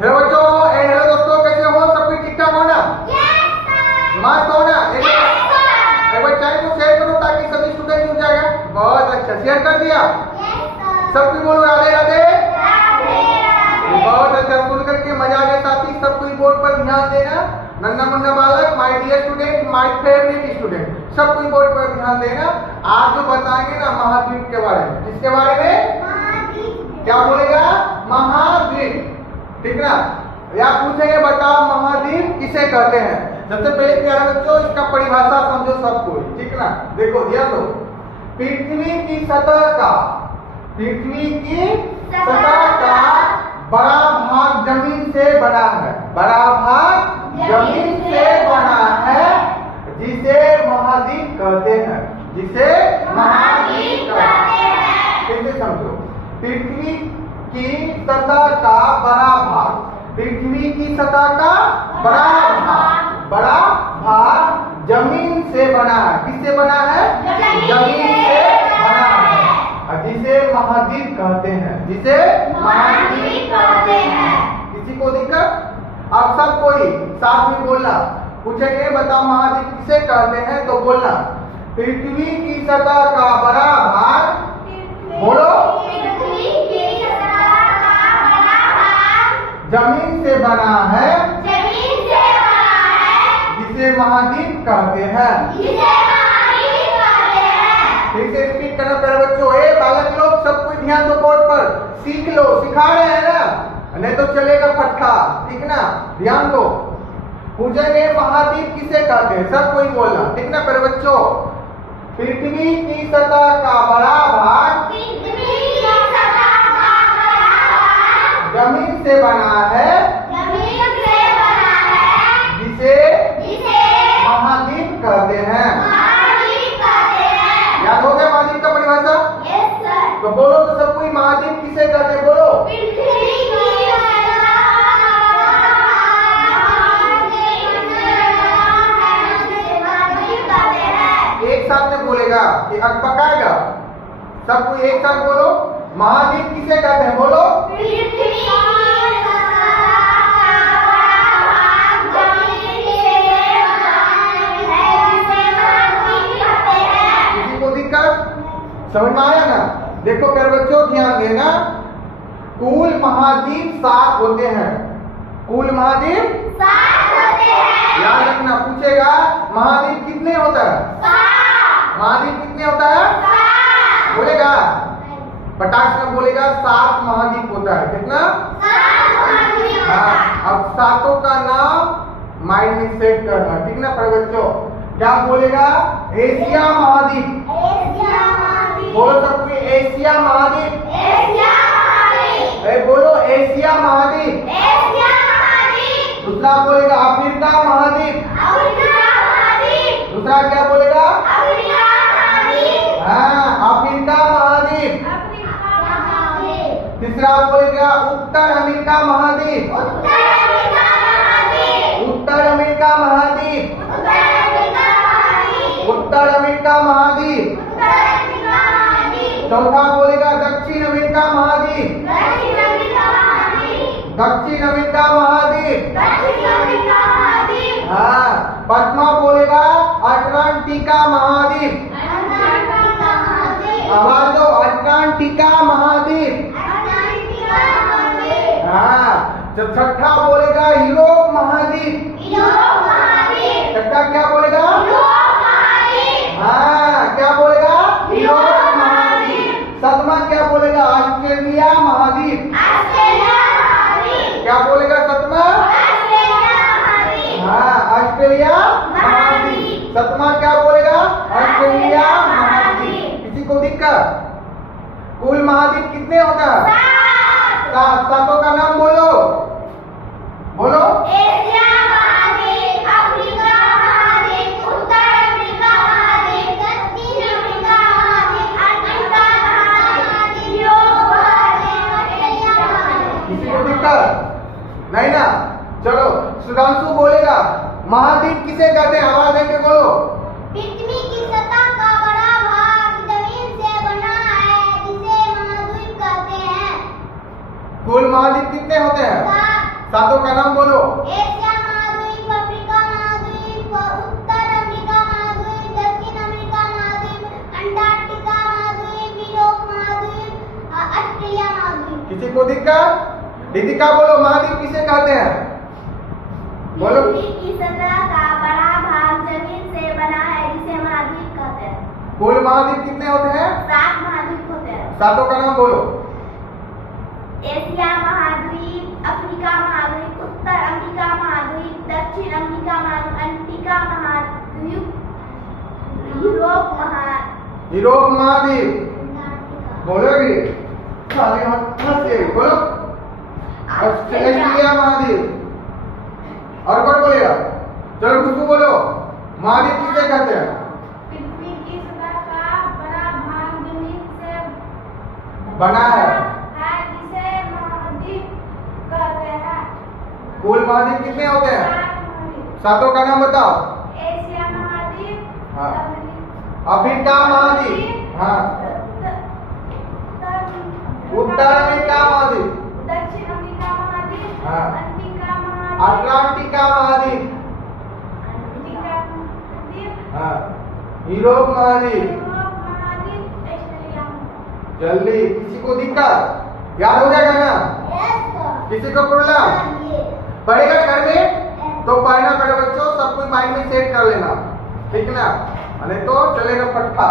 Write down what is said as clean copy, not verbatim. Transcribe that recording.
Hello बच्चों, hello दोस्तों, कैसे हो? सब कुछ ठीक ठाक हो ना? मस्त हो ना? एक बार चैनल को शेयर करो ताकि सभी स्टूडेंट जुड़ जाएगा। बहुत अच्छा, शेयर कर दिया। सब कुछ बोलो राधे राधे। बहुत अच्छा, सुन करके मजा आ गया साथी। सब कुछ बोर्ड पर ध्यान देना। नन्ना मुन्ना बालक, my dear student, my favourite student, सब कुछ बोर्ड पर ध्यान देना। आज जो बताएंगे ना महाद्वीप के बारे में। किसके बारे में? क्या बोलेगा? महाद्वीप, ठीक ना? या पूछेंगे बताओ महाद्वीप किसे कहते हैं। सबसे पहले प्यारे बच्चों इसका परिभाषा समझो सब कोई, ठीक ना? देखो ध्यान दो। पृथ्वी की सतह का बड़ा भाग जमीन से बना है। बड़ा भाग जमीन से बना है, जिसे महाद्वीप कहते हैं। जिसे महाद्वीप कहते हैं। कैसे समझो? पृथ्वी की सतह का बड़ा भाग, पृथ्वी की सतह का बड़ा भाग जमीन से बना है। किससे बना है? जमीन से बना है, और जिसे महाद्वीप कहते हैं। जिसे महाद्वीप कहते हैं। किसी को दिक्कत? अब सब कोई साथ में बोलना। पूछेंगे बताओ महाद्वीप किसे कहते हैं, तो बोलना पृथ्वी की सतह का बड़ा भाग। बोलो जमीन से बना है, जिसे महाद्वीप कहते हैं। फिर से रिपीट करना प्यारे बच्चों। बालक लोग सब कुछ ध्यान दो, बोर्ड पर सीख लो। सिखा रहे हैं ना, नहीं तो चलेगा फटका, ठीक ना? ध्यान दो। पूछेंगे महाद्वीप किसे कहते हैं, सब कोई बोलना, ठीक ना प्यारे बच्चों? पृथ्वी की सतह का बड़ा भाग जमीन से बना है, जिसे महाद्वीप कहते हैं। याद हो गया महाद्वीप का परिभाषा? तो बोलो तो सब कोई महाद्वीप किसे कहते हैं? बोलो। एक साथ में बोलेगा कि अग पकाएगा। सब कोई एक साथ बोलो, महाद्वीप किसे कहते हैं? बोलो। किसी को दिक्कत? समझ में आया ना? देखो प्यारे बच्चों ध्यान देना। कुल महाद्वीप 7 होते हैं। कुल महाद्वीप 7 होते हैं। याद रखना, पूछेगा महाद्वीप कितने होता है? महाद्वीप कितने होता है? बोलेगा पटाख से बोलेगा 7 महाद्वीप होता है। कितना? 7 महाद्वीप। हाँ, अब 7 का नाम माइंड में सेट करना, ठीक ना प्यारे बच्चों? क्या बोलेगा? एशिया महाद्वीप। बोलो सब कोई एशिया महाद्वीप। बोलो एशिया महाद्वीप। दूसरा बोलेगा अफ्रीका महाद्वीप। दूसरा क्या बोलेगा? हाँ, अफ्रीका महाद्वीप। तीसरा बोलेगा उत्तर अमेरिका महाद्वीप। उत्तर अमेरिका महाद्वीप। उत्तर अमेरिका महाद्वीप। चौथा बोलेगा दक्षिण अमेरिका महाद्वीप। दक्षिण अमेरिका महाद्वीप। हाँ, पांचवा बोलेगा अटलांटिका महाद्वीप। आवाज दो, अटलांटिका महाद्वीप। हाँ, जब छठा बोलेगा यूरोप महाद्वीप। छठा क्या बोलेगा? हाँ, क्या बोलेगा? यूरोप महाद्वीप। सातवां क्या बोलेगा? ऑस्ट्रेलिया महाद्वीप। क्या बोलेगा सातवां? हाँ, ऑस्ट्रेलिया महाद्वीप। सातवां क्या बोलेगा? ऑस्ट्रेलिया महाद्वीप। किसी को दिक्कत? कुल महाद्वीप कितने होगा? 7। 7 का नाम बोलो। बोलो। एशिया महाद्वीप, अफ्रीका महाद्वीप, उत्तर अफ्रीका महाद्वीप, दक्षिण अफ्रीका महाद्वीप, अफ्रीका महाद्वीप, यूरोप महाद्वीप, ऑस्ट्रेलिया महाद्वीप। किसी को दिक्कत? नहीं ना? चलो सुधांशु बोलेगा महाद्वीप किसे कहते हैं? आवाज देके बोलो। पृथ्वी की सतह का बड़ा भाग जमीन से बना है, जिसे महाद्वीप कहते हैं। कुल महाद्वीप कितने होते हैं? 7 सातों का नाम बोलो। एशिया महाद्वीप, अफ्रीका महाद्वीप, उत्तर अमेरिका महाद्वीप, दक्षिण अमेरिका महाद्वीप, अंटार्कटिका महाद्वीप, यूरोप महाद्वीप, ऑस्ट्रेलिया महाद्वीप। किसी को दिक्कत? दीदिका बोलो, महाद्वीप किसे कहते हैं? बोलो। पृथ्वी की सतह का बड़ा भाग जमीन से बना है, जिसे महाद्वीप कहते हैं। कुल महाद्वीप कितने होते हैं? 7 महाद्वीप होते हैं। सातों का नाम बोलो। एशिया महाद्वीप, अफ्रीका महाद्वीप, उत्तर अमेरिका महाद्वीप, दक्षिण अमेरिका महाद्वीप, अंटार्कटिका महाद्वीप, यूरोप महाद्वीप बोलोगे? खाली हाथ से बोलो। ऑस्ट्रेलिया महाद्वीप। और कौन बोलेगा? चलो खुशबू बोलो, महाद्वीप किसे कहते हैं? पृथ्वी की सतह का बड़ा भाग जमीन से बना है, जिसे महाद्वीप कहते हैं। कुल महाद्वीप कितने होते हैं? 7 महाद्वीप। सातों का नाम बताओ। एशिया महाद्वीप, हाँ। अफ्रीका महाद्वीप, हाँ। उत्तर अमेरिका महाद्वीप, दक्षिण अमेरिका महाद्वीप, हाँ। अंटार्कटिका महाद्वीप, अटलांटिका महाद्वीप, अंटार्कटिका महाद्वीप, हाँ। यूरोप महाद्वीप। यूरोप महाद्वीप, ऑस्ट्रेलिया महाद्वीप। जल्दी, किसी को दिक्कत? याद हो जाएगा ना? किसी को प्रॉब्लम पड़ेगा घर में तो पढ़ना पड़ेगा बच्चों, सब कुछ माइंड में सेट कर लेना, ठीक ना? नहीं तो चलेगा पट्टा।